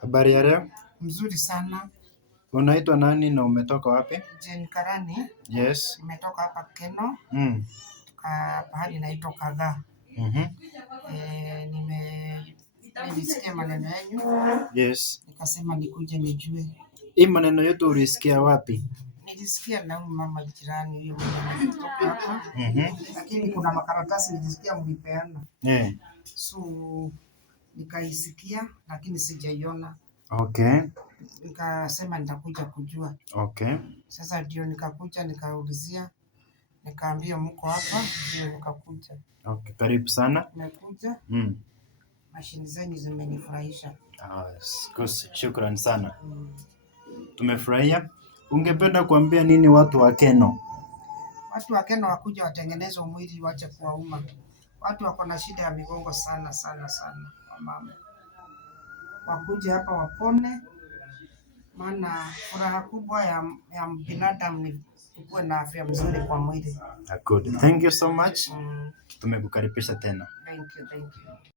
Habari ya leo? Mzuri sana. Unaitwa nani na umetoka wapi? Jane Karani. Yes. Nimetoka hapa Keno. Pahali naitwa Kaga. Nilisikia maneno yenu. Yes. Nikasema nikuje nijue. Hii maneno yote ulisikia wapi? Nilisikia na huyu mama jirani huyo mwenye kutoka hapa. Lakini kuna makaratasi nilisikia mlipeana. So nikaisikia lakini sijaiona. Okay. Nikasema nitakuja kujua. Okay. Sasa ndio nikakuja nikaulizia, nikaambia mko hapa, ndio nikakuja. Okay, karibu sana. Nimekuja. Mashini zenyu zimenifurahisha. Shukrani sana. Tumefurahia. Ungependa kuambia nini watu wa Keno? Watu wa Keno wakuja watengenezwe mwili wache kuwauma. Watu wako na shida ya migongo sana sana sana, wamama. Wakuja hapa wapone, maana furaha kubwa ya binadamu ni kuwa na afya mzuri kwa mwili. Good. Thank you so much. Tumekukaribisha tena. Thank you.